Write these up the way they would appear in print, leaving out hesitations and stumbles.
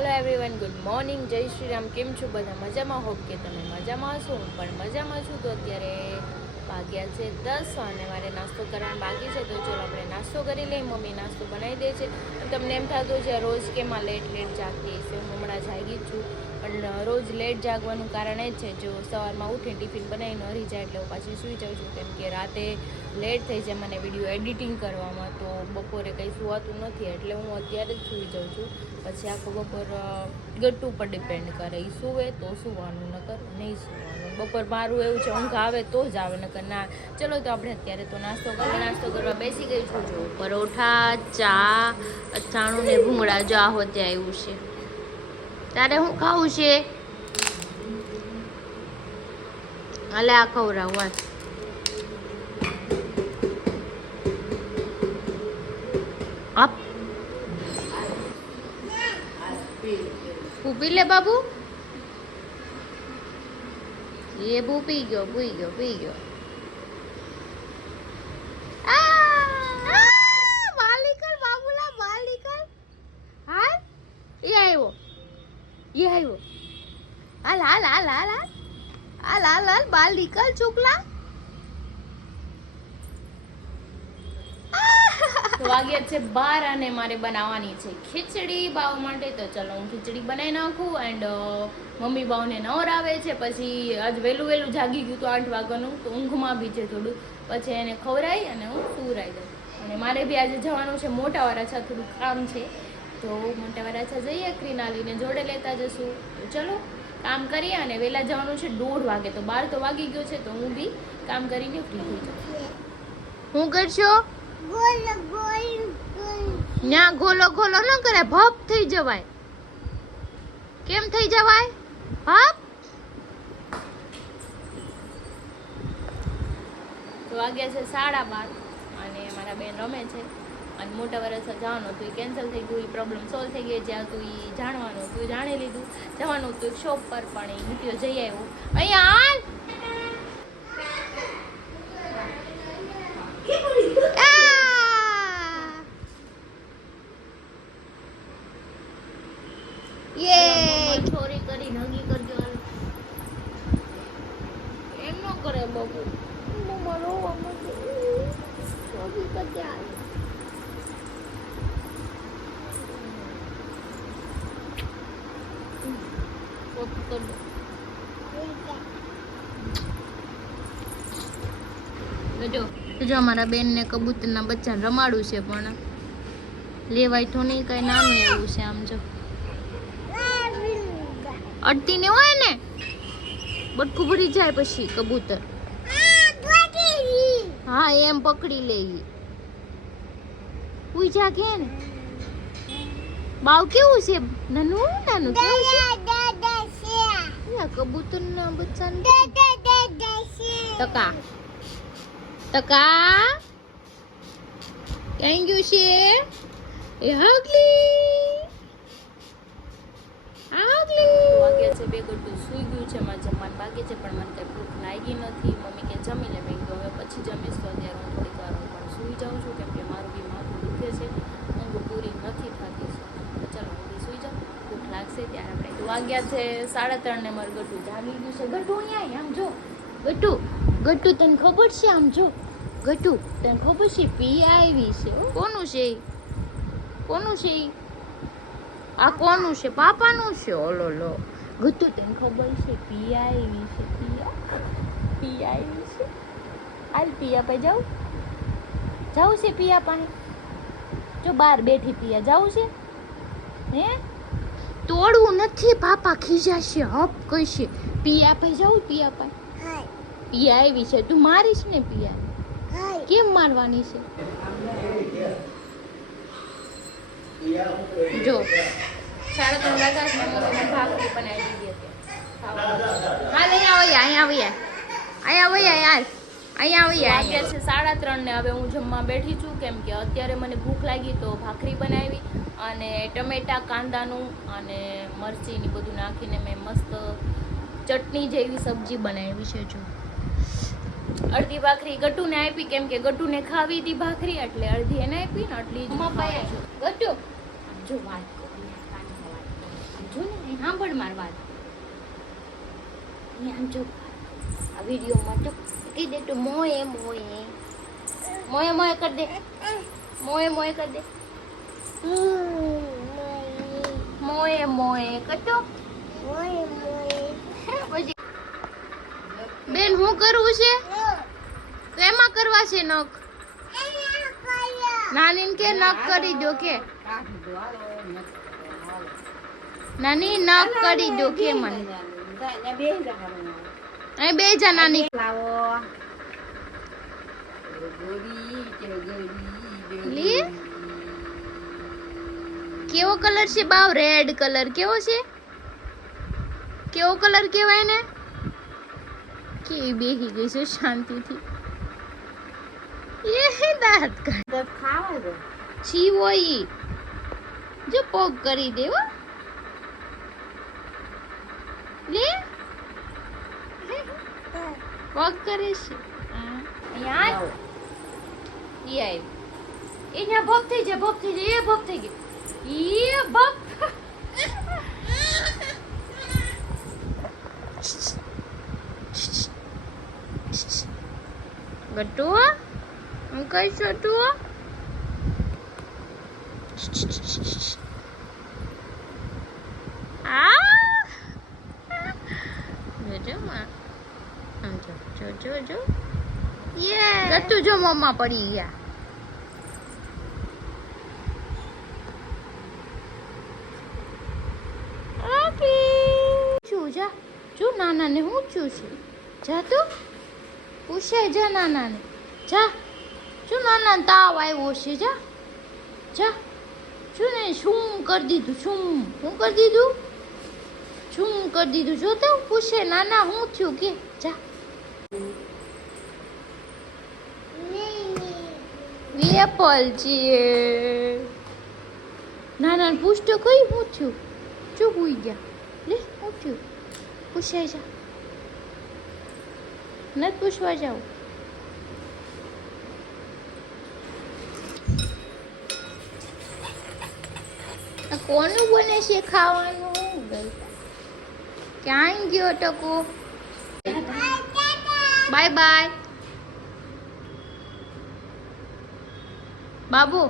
હાલો everyone, good morning, જય શ્રી રામ. કેમ છો બધા? મજામાં? હોપ કે તમે મજામાં હશો. હું પણ મજામાં છું. તો અત્યારે વાગ્યા છે 10 અને મારે નાસ્તો કરવાનો બાકી છે. તો ચલો આપણે નાસ્તો કરી લઈએ. મમ્મી નાસ્તો બનાવી દે છે. તમને એમ થતું છે રોજ કેમાં લેટ જાગતી હશે. હું હમણાં જાગી જ છું, પણ રોજ લેટ જાગવાનું કારણ એ જ છે, જો સવારમાં ઉઠીને ટિફિન બનાવીને હરી જાય એટલે હું પાછી સૂઈ જાઉં છું, કેમ કે રાતે લેટ થઈ જાય મને વિડીયો એડિટિંગ કરવામાં. તો બપોરે કંઈ સુવાતું નથી એટલે હું અત્યારે જ સૂઈ જાઉં છું. પછી આખો બપોર ગટ્ટુ પર ડિપેન્ડ કરે, એ સૂવે તો સૂવાનું, નકર નહીં સૂવાનું. બપોર મારું એવું છે, ઊંઘ આવે તો જ આવે, નકર ના. ચલો તો આપણે અત્યારે તો નાસ્તો કરવા બેસી ગઈ છું. જો પરોઠા, ચા, અથાણું ને ભૂંગળા જો આ હોતે આવ્યું છે. તારે શું ખાવું છે? હાલે આ ખવડાવ વાત. આપ પી લે બાબુ. એ બહુ પી ગયો. માલિકર બાબુલા માલિકર. હાલ એ આવ્યો. હાલ બાલ નીકળ ચૂકલા. વાગ્યા છે 12 અને મારે બનાવવાની છે ખીચડી બાવ માટે. તો ચલો હું ખીચડી બનાવી નાખું. એન્ડ મમ્મી બાવને નવરાવે છે. પછી આજ વહેલું જાગી ગયું તો 8 વાગ્યાનું, તો ઊંઘમાં બી છે થોડું. પછી એને ખવડાવી અને હું સુવરાઈ દઉં. અને મારે બી આજે જવાનું છે મોટા વરાછા, થોડું કામ છે. તો મોટા વરાછા જઈએ, ક્રિનાલીને જોડે લેતા જશું. તો ચલો કામ કરીએ. અને વહેલા જવાનું છે 1:30 વાગે, તો 12 તો વાગી ગયો છે. તો હું બી કામ કરીને ફ્રી થઈ જાઉં. હું કરશો? ન્યા ગોલો ન કરે, ભપ થઈ જવાય. કેમ થઈ જવાય? ભપ. તો વાગ્યા છે 12:30 અને મારા બેન રમે છે. અને મોટા વરસા જવાનું હતું, એ કેન્સલ થઈ ગયું. એ પ્રોબ્લેમ સોલ્વ થઈ ગઈ. જ્યાં હતું એ જાણવાનું હતું, એ જાણી લીધું. જવાનું હતું શોપ પર, પણ એ નીકળ્યો જઈ આવ્યો. અહીંયા ચોરી કરી નગી કરજો. એમ ન કરે બાબુ. ચોરી કરજે. જો અમારા બેન ને કબૂતરના બચ્ચાને રમાડું છે, પણ લેવાય તો નહીં. કઈ નાનું એવું છે. આમ જો અડતી ને હોય ને, બટકું ભરી જાય પછી કબૂતર. હા એમ પકડી લે. ઉઈ જાગે ને. બાવ કેવું છે? નાનું કેવું છે? કબૂતર ના બચ્ચા ટકા ક્યાં ગયું છે? એ વાગ્યા છે 2 ગટ્ટુ સુઈ ગયું છે. મારે જમવાનું બાકી છે, પણ મને કઈ ભૂખ લાગી નથી. મમ્મી કે જમી લે. મેં કીધું હવે પછી જમીશ. તો અત્યારે હું થોડીક વાર પણ સુઈ જાઉં છું, કેમ કે મારું બી માથું દુખે છે, ઊંઘ પૂરી નથી થતી. તો ચાલો હું બી સુઈ જાઉં. ભૂખ લાગશે ત્યારે આપણે. તો વાગ્યા છે 3:30 ને મારું ગટ્ટુ જાગી ગયું છે. ગટ્ટુ અહીંયા આમ જો. ગટ્ટુ તને ખબર છે? આમ જો ગટ્ટુ, તને ખબર છે પિયા આવી છે? કોનું છે? આ કોનું છે? પાપાનું છે. ઓલો લો ગટ્ટુ, તને ખબર છે પિયા આવી છે? પિયા આવી છે. હાલ પિયા પાસે જાવું છે. પિયા પાસે જો બહાર બેઠી. પિયા જાવું છે? હે તોડવું નથી, પાપા ખીજાશે. હપ કહીશે. પિયા પાસે જાવું. પિયા પાસે પિયા આવી છે. તું મારીશ ને પિયા? કેમ મારવાની છે? જો 3:30 વાગ્યા ભાખરી બનાવી દીધી હતી. હા લઈ આવો. અહીંયા છે 3:30 ને. હવે હું જમવા બેઠી છું, કેમ કે અત્યારે મને ભૂખ લાગી. તો ભાખરી બનાવી અને ટમેટા, કાંદાનું અને મરચીની બધું નાખીને મેં મસ્ત ચટણી જેવી સબ્જી બનાવી છે. જો અડધી ભાખરી ગટ્ટુને આપી, કેમ કે ગટ્ટુને ખાવી હતી ભાખરી, એટલે અડધી એને આપી ને આટલી જ ગટ્ટુ જો વાત સાંભળ માર વાત. આમ જો આ વિડીયોમાં તો કહી દે તો મોએ મોએ મોએ મોએ કર દે. મોએ મોએ કર દે. મોએ મોએ કરતો. મોએ મોએ. પછી બેન હું કરવું છે? તો એમાં કરવા છે નખ. નાની કે નખ કરી દો કે. નાની નખ કરી દો કે મને. અહીં બે જા નાની. લે કેવો કલર છે બાવ? Red colour. કેવો છે? કેવો કલર કહેવાય ને? કેવી બેહી ગઈ છે શાંતિથી. એ દાંત ખાવા દે. છીવો ઈ જો પોક કરી દેવો. લે પોક કરે છે. અહીંયા ઈ આઈ એના ભપ થઈ જાય. ભપ થઈ જાય. એ ભપ થઈ ગઈ. એ ભપ. ગટુ હું કહીશું તું ગટુ જો મમ્મા પડી ગયા. શું જા જો નાના ને હું છું છે. જા તું પૂછે જા નાના ને. જા શું નાના તાવ આવ્યો છે. જા જા શું ને શું કરી દીધું. શું કરી દીધું. શું કરી દીધું જો તો પૂછે નાના હું થયું કે. જા વેપલ છે નાના પૂછ તો કઈ હું થયું. ચૂપ હોઈ ગયા. લે હું થયું પૂછાય જા. નથી પૂછવા જાઉં. કોનું બને છે ખાવાનું? ક્યાં ગયો ટકો? Bye bye Babu.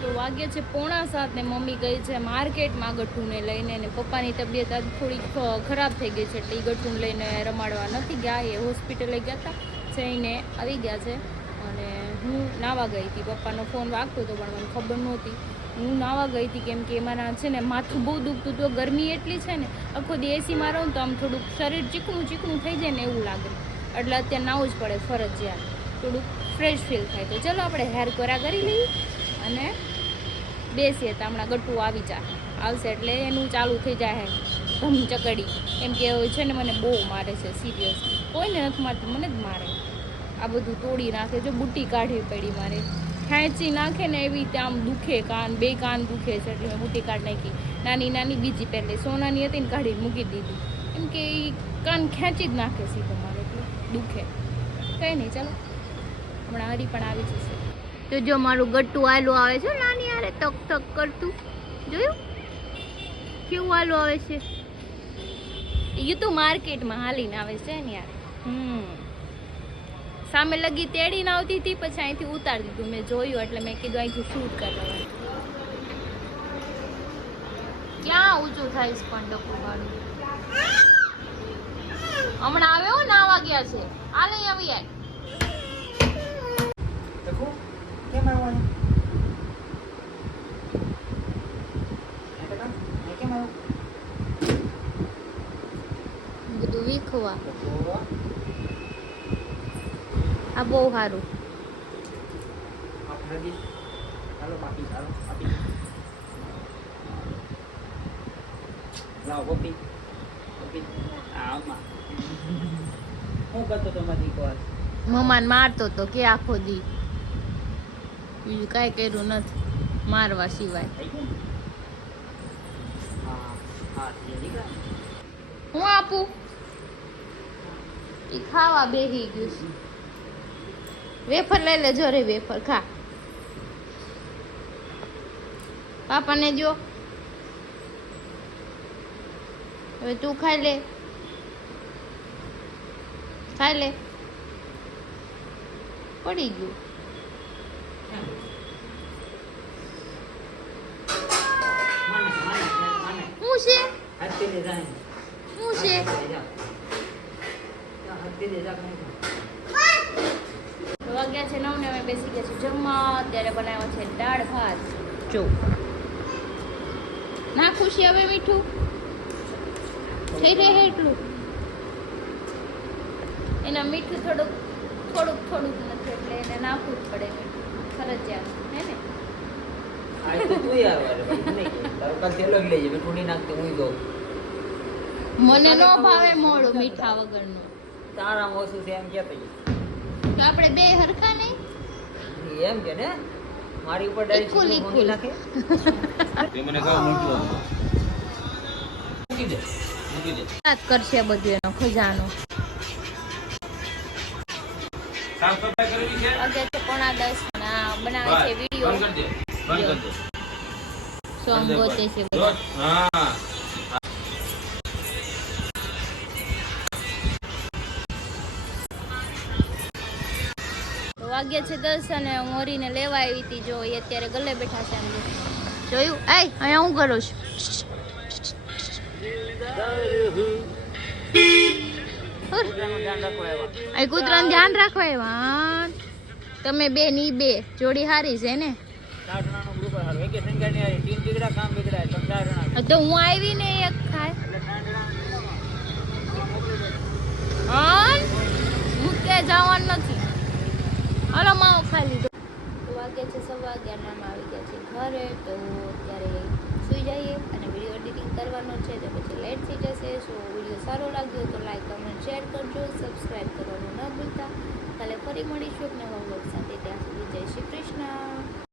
તો વાગ્યા છે 6:45 ને મમ્મી ગઈ છે માર્કેટમાં ગઠ્ઠુને લઈને. ને પપ્પાની તબિયત આજ થોડીક ખરાબ થઈ ગઈ છે એટલે એ ગઠ્ઠુને લઈને રમાડવા નથી ગયા. એ હોસ્પિટલે ગયા હતા. જઈને આવી ગયા છે. અને હું નાવા ગઈ હતી. પપ્પાનો ફોન વાગતો હતો પણ મને ખબર નહોતી. હું નાવા ગઈ હતી કેમ કે એમાંના છે ને માથું બહુ દુખતું હતું. ગરમી એટલી છે ને આખો દી એસીમાં રહું તો આમ થોડુંક શરીર ચીકણું ચીકણું થઈ જાય ને એવું લાગે. એટલે અત્યારે નાવું જ પડે ફરજિયાત. થોડુંક ફ્રેશ ફીલ થાય. તો ચલો આપણે હેર કોરા કરી લઈએ અને બેસીએ. તો હમણાં ગટ્ટુ આવી આવશે એટલે એનું ચાલુ થઈ જાય ધમચકડી. એમ કે છે ને મને બહુ મારે છે સિરિયસ. કોઈને નથી મારતું મને જ મારે. આ બધું તોડી નાખે. જો બુટ્ટી કાઢવી પડી મારે. ખેંચી નાખે ને એવી રીતે આમ દુખે કાન. 2 કાન દુખે છે એટલે મેં બુટ્ટી કાઢી નાખી. નાની નાની બીજી પહેલે સોનાની હતી ને કાઢીને મૂકી દીધી. એમ કે એ કાન ખેંચી જ નાખે સીધો મારે એટલે દુખે. કંઈ નહીં ચાલો હમણાં હરી પણ આવી જશે. તો જો મારું ગટ્ટુ આલું આવે છે નાની યારે તક તક કરતું. જોયું કેવું આલું આવે છે. એ તો માર્કેટમાં હાલીને આવે છે ને યાર. સામે લગી તેડીને આવતી હતી પછી અહીંથી ઉતારી દીધું. મેં જોયું એટલે મેં કીધું અહીંથી શૂટ કરવા. ક્યાં ઊંચું થાય છે પણ ડબ્બુ વાળું. હમણાં આવ્યો નાવા ગયા છે. આ લઈ આવી યાર. કેમ આવવાનું? કેમ આવ? બધું વીખવા. આ બહુ સારું. ચાલો બાકી ચાલો આપી લાવ ગોપી ગોપી આમાં હું કરતો તો મારી કોલ મમ્માને મારતો તો કે આખો દી. બીજું કાંઈ કર્યું નથી મારવા સિવાય. હું આપું એ ખાવા બેસી ગયું છે. વેફર લઈ લે. જોરે વેફર ખા. પાપાને જો હવે તું ખાઈ લે, ખાઈ લે. પડી ગયું. શું છે? શું છે? વાગ્યા છે 9 ને અમે બેસી ગયા છે જમવા. અત્યારે બનાવ્યો છે દાળ ભાત. જો ના ખુશી હવે મીઠું થઈ રહે એટલું. એના મીઠું થોડુંક નથી એટલે એને નાખવું જ પડે મીઠું ફરજિયાત હે ને. મને નો ભાવે મોળું મીઠા વગરનું. તારા ઓછું છે એમ કેતો તો આપણે બે હરખા નહીં એમ કે ને મારી ઉપર ડાયરેક્ટ Equal. મૂકી નાખે. તે મને કહો મૂકી દે વાત કરશે બધું એનો ખજાનો. સાફ સફાઈ કરવી છે વાગ્યા છે 9:30 ના બનાવે છે વિડીયો. બંધ કરી દે સોંગ ગોતે છે જો બધા. હા તો વાગ્યા છે 10 અને હું ઓરીને લેવા આવી હતી. જો એ અત્યારે ગલે બેઠા છે. એમ જોયું? અહીંયા હું કરું છું? અહીં કૂતરાનું ધ્યાન રાખવા આવ્યા. તમે બે ની બે જોડી હારી છે ને. ચારણાનો ગ્રુપ હાર વેકેશન ગાડી આવી ટીમ બિગડા કામ બિગડા ત્રણ ચાર જણા તો હું આવી ને એક ખાય એટલે ત્રણ જણા અન હું ક્યાંય જવાનું નથી. હાલો માવો ખાઈ લીધો. તો વાગે છે 11:15 ના આવી ગયા છે ઘરે. તો અત્યારે સુઈ જઈએ અને વિડીયો એડિટિંગ કરવાનો છે તો પછી લેટ થઈ જશે. સો વિડીયો સારો લાગ્યો તો લાઈક કમેન્ટ શેર કરજો, સબસ્ક્રાઈબ કરવાનું ન ભૂલતા. કાલે ફરી મળીશું એક નવા વ્લોગ સાથે. ત્યાં સુધી જય શ્રી કૃષ્ણ.